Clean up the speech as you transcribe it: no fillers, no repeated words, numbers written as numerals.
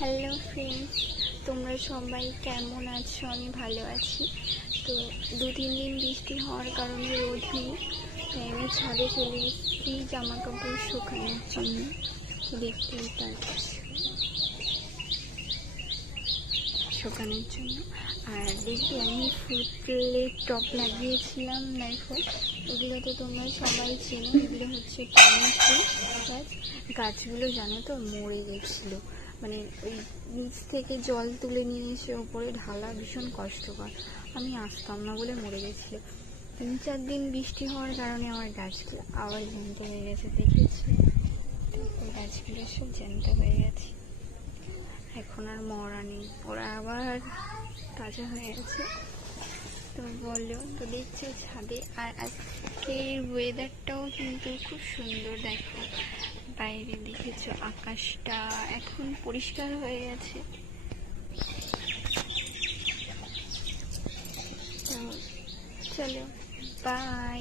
Hello friends, তোমরা সবাই কেমন আছো? আমি ভালো আছি। তো 2-3 দিন বৃষ্টি হওয়ার কারণে রোদ নেই, তাই আমি ছাদে চলে এসেছি জামা কাপড় শুকানোর জন্য। দেখতেই পাচ্ছি শুকানোর জন্য। আর দেখি আমি ফুলের টব লাগিয়েছিলাম, দেখো এগুলো তো তোমরা সবাই চেনো। এগুলো হচ্ছে পানি ফুল গাছ। গাছগুলো জানো তো মরে গেছিলো, মানে ওই নিচ থেকে জল তুলে নিয়ে এসে ওপরে ঢালা ভীষণ কষ্টকর। আমি আসতাম না বলে মরে গেছিলো। 3-4 দিন বৃষ্টি হওয়ার কারণে আমার গাছগুলো আবার জ্যান্ত হয়ে গেছে, দেখেছি গাছগুলো সব জ্যান্ত হয়ে গেছে। এখন আর মরা নেই, ওরা আবার তাজা হয়ে গেছে। তো বলো, তো দেখছো ছাদে। আর আজকের ওয়েদারটাও কিন্তু খুব সুন্দর, দেখো বাইরে দেখেছো আকাশটা এখন পরিষ্কার হয়ে গেছে। তো চলো, বাই।